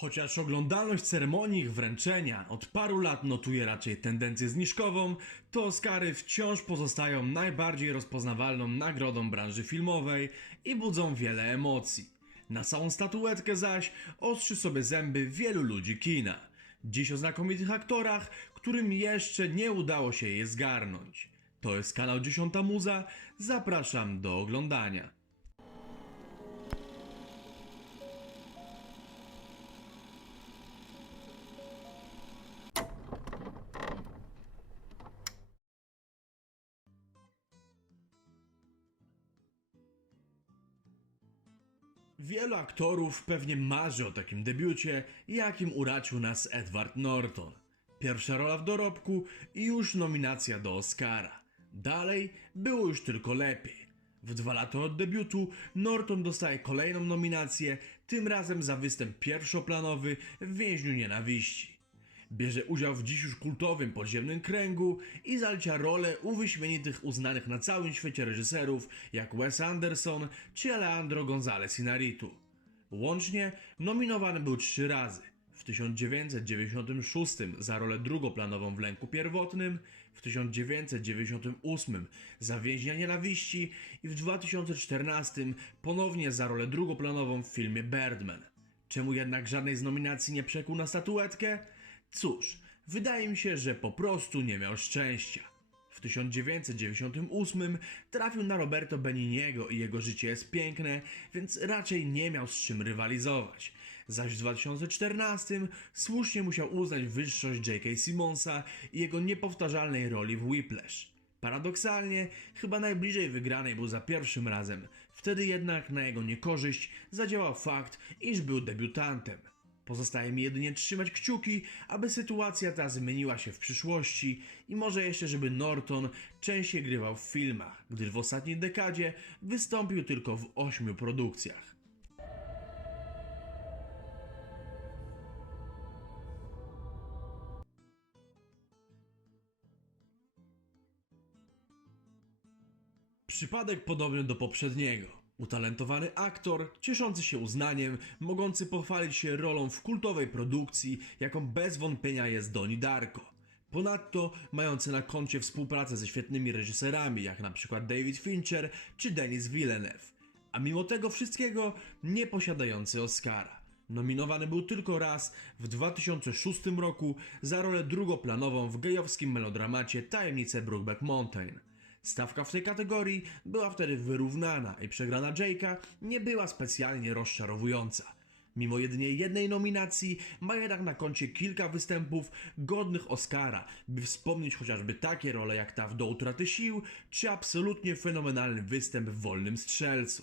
Chociaż oglądalność ceremonii wręczenia od paru lat notuje raczej tendencję zniżkową, to Oscary wciąż pozostają najbardziej rozpoznawalną nagrodą branży filmowej i budzą wiele emocji. Na całą statuetkę zaś ostrzy sobie zęby wielu ludzi kina. Dziś o znakomitych aktorach, którym jeszcze nie udało się je zgarnąć. To jest kanał 10 Muza, zapraszam do oglądania. Wielu aktorów pewnie marzy o takim debiucie, jakim uraczył nas Edward Norton. Pierwsza rola w dorobku i już nominacja do Oscara. Dalej było już tylko lepiej. W dwa lata od debiutu Norton dostaje kolejną nominację, tym razem za występ pierwszoplanowy w Więźniu Nienawiści. Bierze udział w dziś już kultowym podziemnym kręgu i zalicza rolę u wyśmienitych uznanych na całym świecie reżyserów jak Wes Anderson czy Alejandro González Inarritu. Łącznie nominowany był trzy razy. W 1996 za rolę drugoplanową w Lęku Pierwotnym, w 1998 za Więźnia Nienawiści i w 2014 ponownie za rolę drugoplanową w filmie Birdman. Czemu jednak żadnej z nominacji nie przekuł na statuetkę? Cóż, wydaje mi się, że po prostu nie miał szczęścia. W 1998 trafił na Roberto Beniniego i jego życie jest piękne, więc raczej nie miał z czym rywalizować. Zaś w 2014 słusznie musiał uznać wyższość J.K. Simonsa i jego niepowtarzalnej roli w Whiplash. Paradoksalnie, chyba najbliżej wygranej był za pierwszym razem, wtedy jednak na jego niekorzyść zadziałał fakt, iż był debiutantem. Pozostaje mi jedynie trzymać kciuki, aby sytuacja ta zmieniła się w przyszłości i może jeszcze, żeby Norton częściej grywał w filmach, gdyż w ostatniej dekadzie wystąpił tylko w ośmiu produkcjach. Przypadek podobny do poprzedniego. Utalentowany aktor, cieszący się uznaniem, mogący pochwalić się rolą w kultowej produkcji, jaką bez wątpienia jest Donnie Darko. Ponadto mający na koncie współpracę ze świetnymi reżyserami, jak na przykład David Fincher czy Denis Villeneuve. A mimo tego wszystkiego nie posiadający Oscara. Nominowany był tylko raz w 2006 roku za rolę drugoplanową w gejowskim melodramacie Tajemnice Brookback Mountain. Stawka w tej kategorii była wtedy wyrównana i przegrana Jake'a nie była specjalnie rozczarowująca. Mimo jedynie jednej nominacji, ma jednak na koncie kilka występów godnych Oscara, by wspomnieć chociażby takie role jak ta w Do utraty sił, czy absolutnie fenomenalny występ w Wolnym Strzelcu.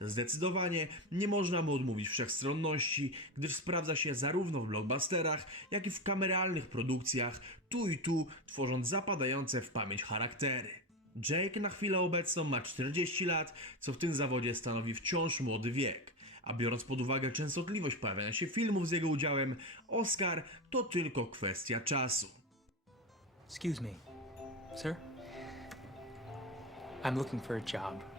Zdecydowanie nie można mu odmówić wszechstronności, gdyż sprawdza się zarówno w blockbusterach, jak i w kameralnych produkcjach, tu i tu tworząc zapadające w pamięć charaktery. Jake na chwilę obecną ma 40 lat, co w tym zawodzie stanowi wciąż młody wiek. A biorąc pod uwagę częstotliwość pojawiania się filmów z jego udziałem, Oscar to tylko kwestia czasu. Excuse me, sir? I'm looking for a job.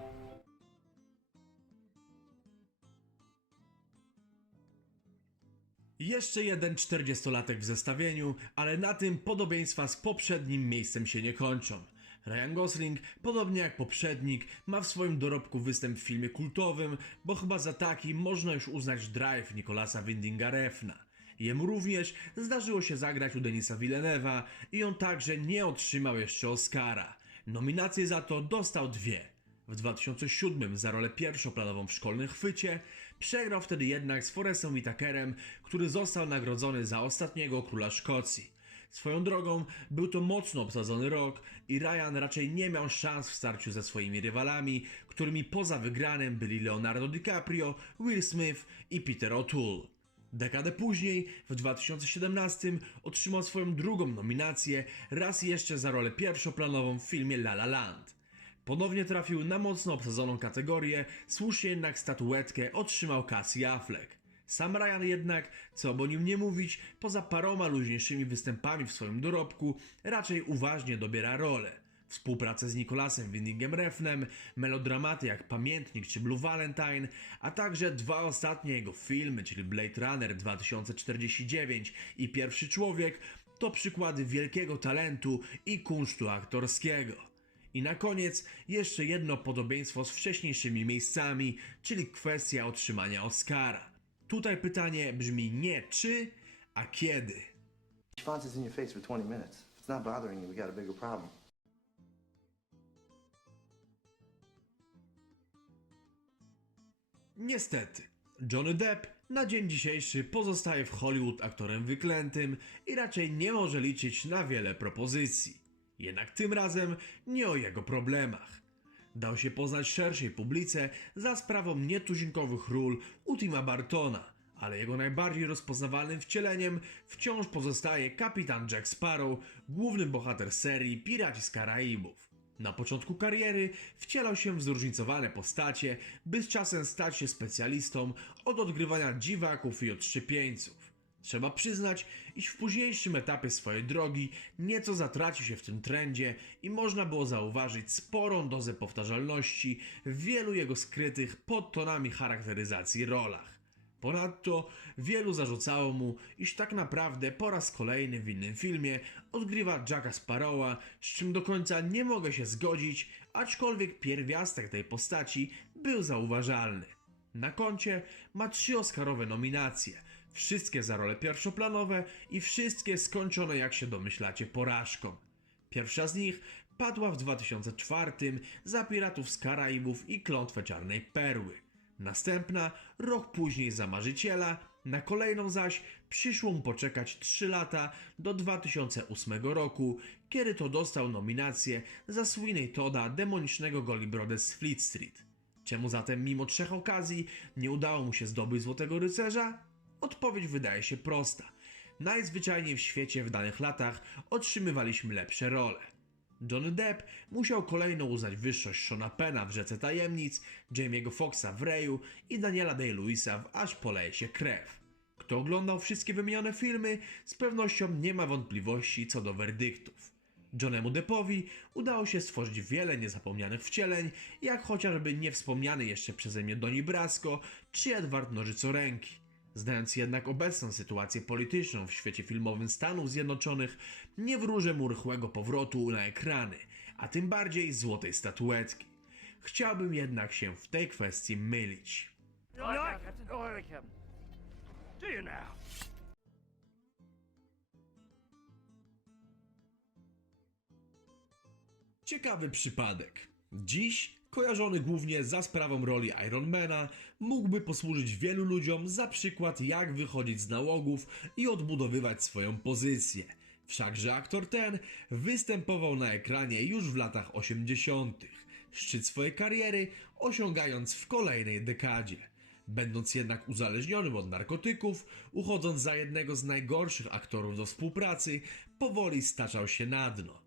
Jeszcze jeden 40-latek w zestawieniu, ale na tym podobieństwa z poprzednim miejscem się nie kończą. Ryan Gosling, podobnie jak poprzednik, ma w swoim dorobku występ w filmie kultowym, bo chyba za taki można już uznać Drive Nicolasa Windinga Refna. Jemu również zdarzyło się zagrać u Denisa Villeneuve'a i on także nie otrzymał jeszcze Oscara. Nominacje za to dostał dwie. W 2007 za rolę pierwszoplanową w szkolnym chwycie przegrał wtedy jednak z Forestem Whitakerem, który został nagrodzony za ostatniego króla Szkocji. Swoją drogą był to mocno obsadzony rok i Ryan raczej nie miał szans w starciu ze swoimi rywalami, którymi poza wygranym byli Leonardo DiCaprio, Will Smith i Peter O'Toole. Dekadę później, w 2017, otrzymał swoją drugą nominację, raz jeszcze za rolę pierwszoplanową w filmie La La Land. Ponownie trafił na mocno obsadzoną kategorię, słusznie jednak statuetkę otrzymał Cassie Affleck. Sam Ryan jednak, co o nim nie mówić, poza paroma luźniejszymi występami w swoim dorobku, raczej uważnie dobiera rolę. W Współpracę z Nicolasem Winningiem Refnem, melodramaty jak Pamiętnik czy Blue Valentine, a także dwa ostatnie jego filmy, czyli Blade Runner 2049 i Pierwszy Człowiek, to przykłady wielkiego talentu i kunsztu aktorskiego. I na koniec jeszcze jedno podobieństwo z wcześniejszymi miejscami, czyli kwestia otrzymania Oscara. Tutaj pytanie brzmi nie czy, a kiedy. Fonz is in your face for 20 minutes. If it's not bothering you, we got a bigger problem. Niestety, Johnny Depp na dzień dzisiejszy pozostaje w Hollywood aktorem wyklętym i raczej nie może liczyć na wiele propozycji. Jednak tym razem nie o jego problemach. Dał się poznać szerszej publice za sprawą nietuzinkowych ról u Bartona, ale jego najbardziej rozpoznawalnym wcieleniem wciąż pozostaje kapitan Jack Sparrow, główny bohater serii Piraci z Karaibów. Na początku kariery wcielał się w zróżnicowane postacie, by z czasem stać się specjalistą od odgrywania dziwaków i odszczepieńców. Trzeba przyznać, iż w późniejszym etapie swojej drogi nieco zatracił się w tym trendzie i można było zauważyć sporą dozę powtarzalności w wielu jego skrytych pod tonami charakteryzacji rolach. Ponadto wielu zarzucało mu, iż tak naprawdę po raz kolejny w innym filmie odgrywa Jacka Sparrowa, z czym do końca nie mogę się zgodzić, aczkolwiek pierwiastek tej postaci był zauważalny. Na koncie ma trzy Oscarowe nominacje, wszystkie za role pierwszoplanowe i wszystkie skończone jak się domyślacie porażką. Pierwsza z nich padła w 2004 za Piratów z Karaibów i Klątwę Czarnej Perły. Następna rok później za Marzyciela, na kolejną zaś przyszło mu poczekać 3 lata do 2008 roku, kiedy to dostał nominację za Sweeney Toda demonicznego Golibrodę z Fleet Street. Czemu zatem mimo trzech okazji nie udało mu się zdobyć Złotego Rycerza? Odpowiedź wydaje się prosta. Najzwyczajniej w świecie w danych latach otrzymywaliśmy lepsze role. Johnny Depp musiał kolejno uznać wyższość Shona Pena w Rzece Tajemnic, Jamie'ego Foxa w Reju i Daniela Day-Lewisa w Aż poleje się krew. Kto oglądał wszystkie wymienione filmy, z pewnością nie ma wątpliwości co do werdyktów. Johnemu Deppowi udało się stworzyć wiele niezapomnianych wcieleń, jak chociażby niewspomniany jeszcze przeze mnie Doni Brasco czy Edward Nożycoręki. Znając jednak obecną sytuację polityczną w świecie filmowym Stanów Zjednoczonych, nie wróżę mu rychłego powrotu na ekrany, a tym bardziej złotej statuetki. Chciałbym jednak się w tej kwestii mylić. Now? Ciekawy przypadek. Dziś, kojarzony głównie za sprawą roli Ironmana, mógłby posłużyć wielu ludziom za przykład jak wychodzić z nałogów i odbudowywać swoją pozycję. Wszakże aktor ten występował na ekranie już w latach 80. Szczyt swojej kariery osiągając w kolejnej dekadzie. Będąc jednak uzależnionym od narkotyków, uchodząc za jednego z najgorszych aktorów do współpracy, powoli staczał się na dno.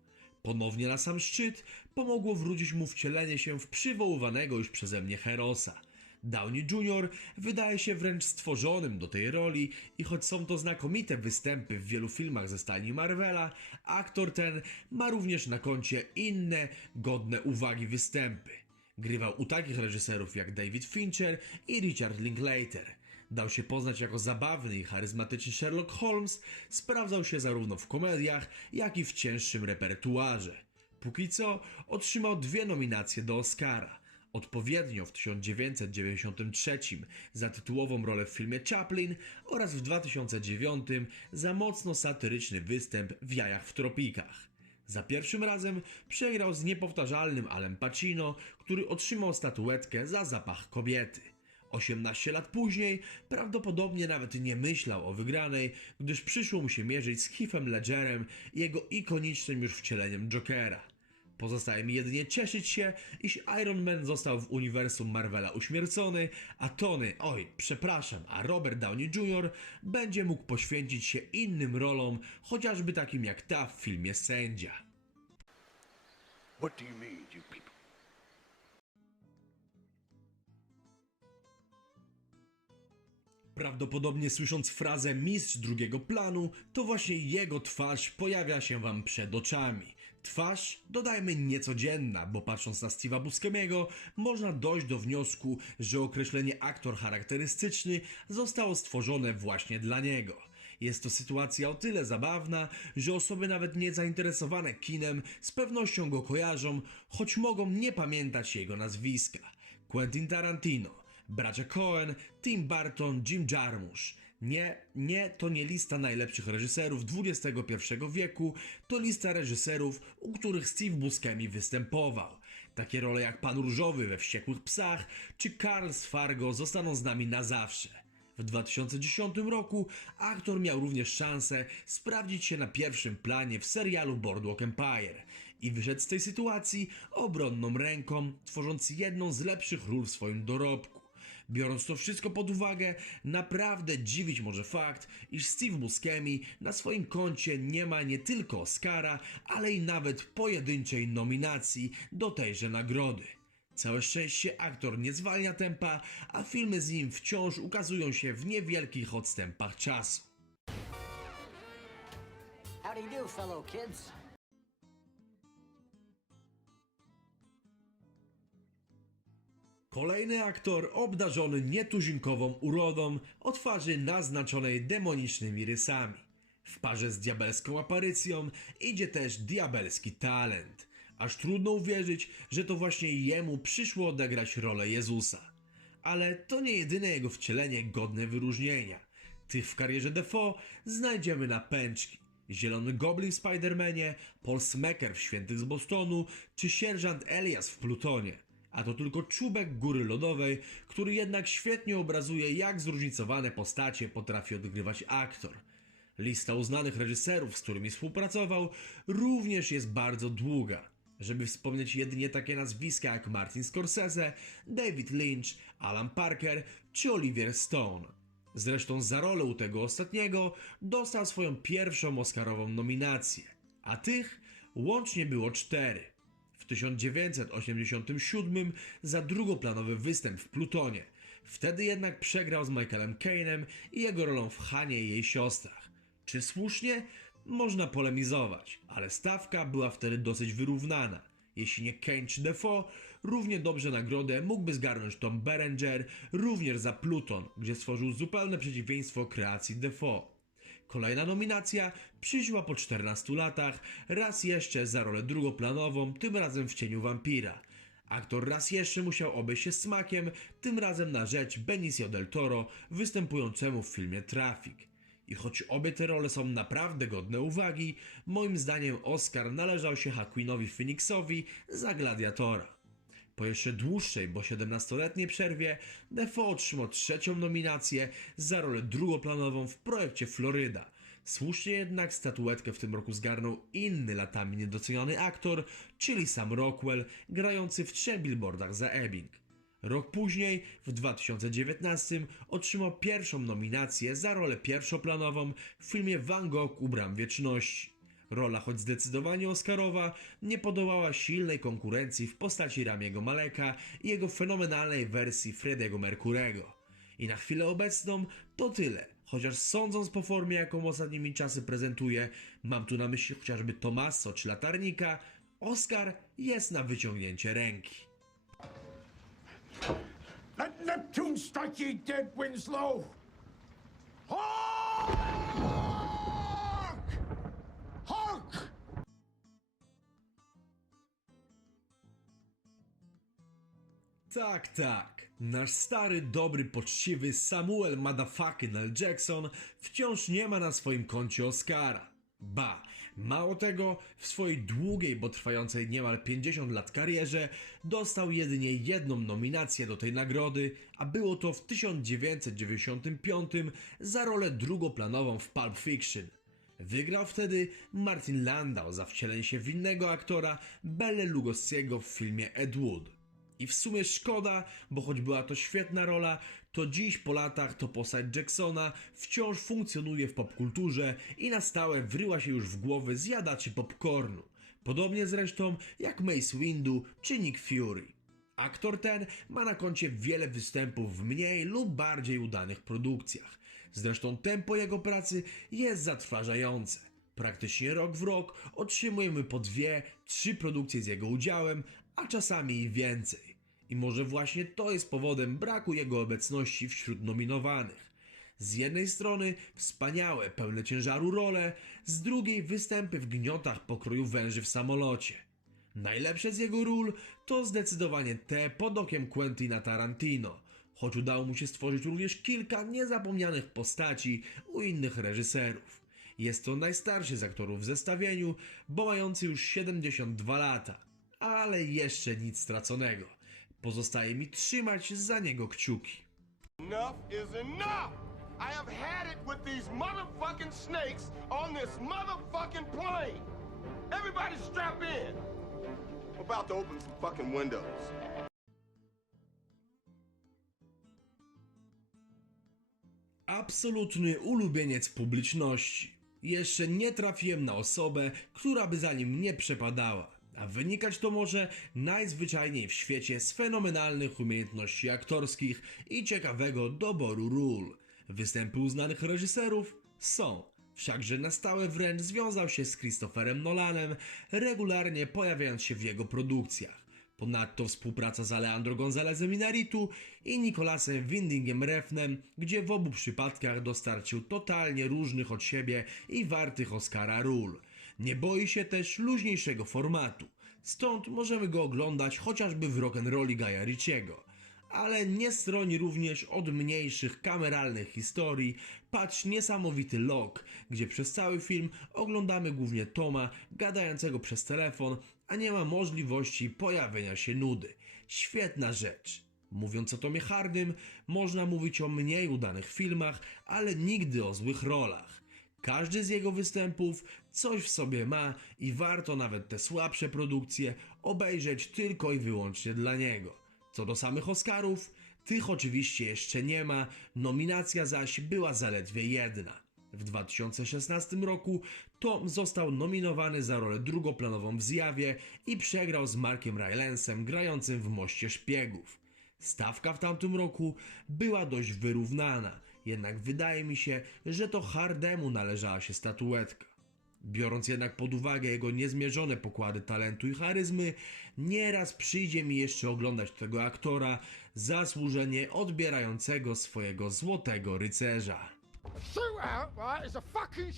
Ponownie na sam szczyt pomogło wrócić mu wcielenie się w przywoływanego już przeze mnie Herosa. Downey Jr. wydaje się wręcz stworzonym do tej roli i choć są to znakomite występy w wielu filmach ze stajni Marvela, aktor ten ma również na koncie inne, godne uwagi występy. Grywał u takich reżyserów jak David Fincher i Richard Linklater. Dał się poznać jako zabawny i charyzmatyczny Sherlock Holmes, sprawdzał się zarówno w komediach, jak i w cięższym repertuarze. Póki co otrzymał dwie nominacje do Oscara. Odpowiednio w 1993 za tytułową rolę w filmie Chaplin oraz w 2009 za mocno satyryczny występ w Jajach w tropikach. Za pierwszym razem przegrał z niepowtarzalnym Alem Pacino, który otrzymał statuetkę za zapach kobiety. 18 lat później prawdopodobnie nawet nie myślał o wygranej, gdyż przyszło mu się mierzyć z Heathem Ledgerem i jego ikonicznym już wcieleniem Jokera. Pozostaje mi jedynie cieszyć się, iż Iron Man został w uniwersum Marvela uśmiercony, a Tony, oj, przepraszam, a Robert Downey Jr. będzie mógł poświęcić się innym rolom, chociażby takim jak ta w filmie Sędzia. What do you mean, you? Prawdopodobnie słysząc frazę mistrz drugiego planu, to właśnie jego twarz pojawia się wam przed oczami. Twarz, dodajmy niecodzienna, bo patrząc na Steve'a Buscemiego, można dojść do wniosku, że określenie aktor charakterystyczny zostało stworzone właśnie dla niego. Jest to sytuacja o tyle zabawna, że osoby nawet niezainteresowane kinem z pewnością go kojarzą, choć mogą nie pamiętać jego nazwiska. Quentin Tarantino, bracia Coen, Tim Burton, Jim Jarmusch. Nie, nie, to nie lista najlepszych reżyserów XXI wieku, to lista reżyserów, u których Steve Buscemi występował. Takie role jak Pan Różowy we Wściekłych Psach czy Karl z Fargo zostaną z nami na zawsze. W 2010 roku aktor miał również szansę sprawdzić się na pierwszym planie w serialu Boardwalk Empire i wyszedł z tej sytuacji obronną ręką, tworząc jedną z lepszych ról w swoim dorobku. Biorąc to wszystko pod uwagę, naprawdę dziwić może fakt, iż Steve Buscemi na swoim koncie nie ma nie tylko Oscara, ale i nawet pojedynczej nominacji do tejże nagrody. Całe szczęście aktor nie zwalnia tempa, a filmy z nim wciąż ukazują się w niewielkich odstępach czasu. How do you do, fellow kids? Kolejny aktor obdarzony nietuzinkową urodą o twarzy naznaczonej demonicznymi rysami. W parze z diabelską aparycją idzie też diabelski talent. Aż trudno uwierzyć, że to właśnie jemu przyszło odegrać rolę Jezusa. Ale to nie jedyne jego wcielenie godne wyróżnienia. Tych w karierze Defoe znajdziemy na pęczki. Zielony Goblin w Spider-Manie, Paul Smecker w Świętych z Bostonu, czy sierżant Elias w Plutonie. A to tylko czubek góry lodowej, który jednak świetnie obrazuje, jak zróżnicowane postacie potrafi odgrywać aktor. Lista uznanych reżyserów, z którymi współpracował, również jest bardzo długa. Żeby wspomnieć jedynie takie nazwiska jak Martin Scorsese, David Lynch, Alan Parker czy Oliver Stone. Zresztą za rolę u tego ostatniego dostał swoją pierwszą Oscarową nominację, a tych łącznie było cztery. W 1987 za drugoplanowy występ w Plutonie. Wtedy jednak przegrał z Michaelem Cainem i jego rolą w Hanie i jej siostrach. Czy słusznie? Można polemizować, ale stawka była wtedy dosyć wyrównana. Jeśli nie Kane czy Defoe, równie dobrze nagrodę mógłby zgarnąć Tom Berenger również za Pluton, gdzie stworzył zupełne przeciwieństwo kreacji Defoe. Kolejna nominacja przyszła po 14 latach, raz jeszcze za rolę drugoplanową, tym razem w cieniu wampira. Aktor raz jeszcze musiał obejść się smakiem, tym razem na rzecz Benicio del Toro, występującemu w filmie Traffic. I choć obie te role są naprawdę godne uwagi, moim zdaniem Oscar należał się Haquinowi Phoenixowi za Gladiatora. Po jeszcze dłuższej, bo 17-letniej przerwie, Defoe otrzymał trzecią nominację za rolę drugoplanową w projekcie Floryda. Słusznie jednak statuetkę w tym roku zgarnął inny latami niedoceniony aktor, czyli Sam Rockwell, grający w trzech billboardach za Ebbing. Rok później, w 2019, otrzymał pierwszą nominację za rolę pierwszoplanową w filmie Van Gogh u bram wieczności. Rola, choć zdecydowanie Oscarowa, nie podołała silnej konkurencji w postaci Ramiego Maleka i jego fenomenalnej wersji Frediego Mercurego. I na chwilę obecną to tyle, chociaż sądząc po formie, jaką ostatnimi czasy prezentuje, mam tu na myśli chociażby Tomaso czy Latarnika, Oscar jest na wyciągnięcie ręki. Let Neptune strike ye dead, Winslow! Hark! Tak, tak. Nasz stary, dobry, poczciwy Samuel Motherfucking L. Jackson wciąż nie ma na swoim koncie Oscara. Ba, mało tego, w swojej długiej, bo trwającej niemal 50 lat karierze dostał jedynie jedną nominację do tej nagrody, a było to w 1995 za rolę drugoplanową w Pulp Fiction. Wygrał wtedy Martin Landau za wcielenie się w innego aktora, Belle Lugosiego w filmie Ed Wood. I w sumie szkoda, bo choć była to świetna rola, to dziś po latach to postać Jacksona wciąż funkcjonuje w popkulturze i na stałe wryła się już w głowy zjadaczy popcornu. Podobnie zresztą jak Mace Windu czy Nick Fury. Aktor ten ma na koncie wiele występów w mniej lub bardziej udanych produkcjach. Zresztą tempo jego pracy jest zatrważające. Praktycznie rok w rok otrzymujemy po dwie, trzy produkcje z jego udziałem, a czasami i więcej. I może właśnie to jest powodem braku jego obecności wśród nominowanych. Z jednej strony wspaniałe, pełne ciężaru role, z drugiej występy w gniotach pokroju węży w samolocie. Najlepsze z jego ról to zdecydowanie te pod okiem Quentina Tarantino, choć udało mu się stworzyć również kilka niezapomnianych postaci u innych reżyserów. Jest to najstarszy z aktorów w zestawieniu, bo mający już 72 lata, ale jeszcze nic straconego. Pozostaje mi trzymać za niego kciuki. Enough is enough! I have had it with these motherfucking snakes on this motherfucking plane! Everybody strap in! I'm about to open some fucking windows. Absolutny ulubieniec publiczności. Jeszcze nie trafiłem na osobę, która by za nim nie przepadała. A wynikać to może najzwyczajniej w świecie z fenomenalnych umiejętności aktorskich i ciekawego doboru ról. Występy uznanych reżyserów są, wszakże na stałe wręcz związał się z Christopherem Nolanem, regularnie pojawiając się w jego produkcjach. Ponadto współpraca z Alejandro Gonzalezem Inarritu i Nicolasem Windingiem Refnem, gdzie w obu przypadkach dostarczył totalnie różnych od siebie i wartych Oscara ról. Nie boi się też luźniejszego formatu, stąd możemy go oglądać chociażby w rock'n'rolli Gaja Ricciego. Ale nie stroni również od mniejszych kameralnych historii, patrz niesamowity Lok, gdzie przez cały film oglądamy głównie Toma gadającego przez telefon, a nie ma możliwości pojawienia się nudy. Świetna rzecz. Mówiąc o Tomie Hardym, można mówić o mniej udanych filmach, ale nigdy o złych rolach. Każdy z jego występów coś w sobie ma i warto nawet te słabsze produkcje obejrzeć tylko i wyłącznie dla niego. Co do samych Oscarów, tych oczywiście jeszcze nie ma, nominacja zaś była zaledwie jedna. W 2016 roku Tom został nominowany za rolę drugoplanową w Zjawie i przegrał z Markiem Rylensem grającym w Moście Szpiegów. Stawka w tamtym roku była dość wyrównana, jednak wydaje mi się, że to Hardemu należała się statuetka. Biorąc jednak pod uwagę jego niezmierzone pokłady talentu i charyzmy, nieraz przyjdzie mi jeszcze oglądać tego aktora zasłużenie odbierającego swojego złotego rycerza. A fucking!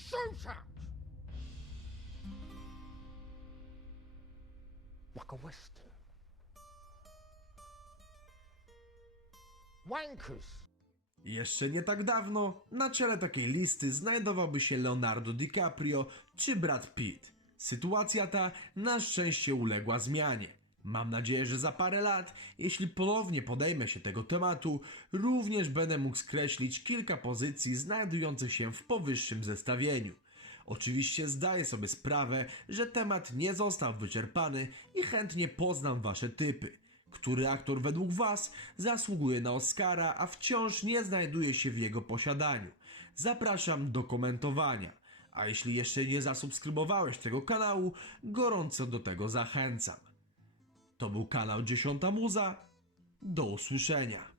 Like a western. Wankers. Jeszcze nie tak dawno na czele takiej listy znajdowałby się Leonardo DiCaprio czy Brad Pitt. Sytuacja ta na szczęście uległa zmianie. Mam nadzieję, że za parę lat, jeśli ponownie podejmę się tego tematu, również będę mógł skreślić kilka pozycji znajdujących się w powyższym zestawieniu. Oczywiście zdaję sobie sprawę, że temat nie został wyczerpany i chętnie poznam wasze typy. Który aktor według Was zasługuje na Oscara, a wciąż nie znajduje się w jego posiadaniu? Zapraszam do komentowania. A jeśli jeszcze nie zasubskrybowałeś tego kanału, gorąco do tego zachęcam. To był kanał Dziesiąta Muza. Do usłyszenia.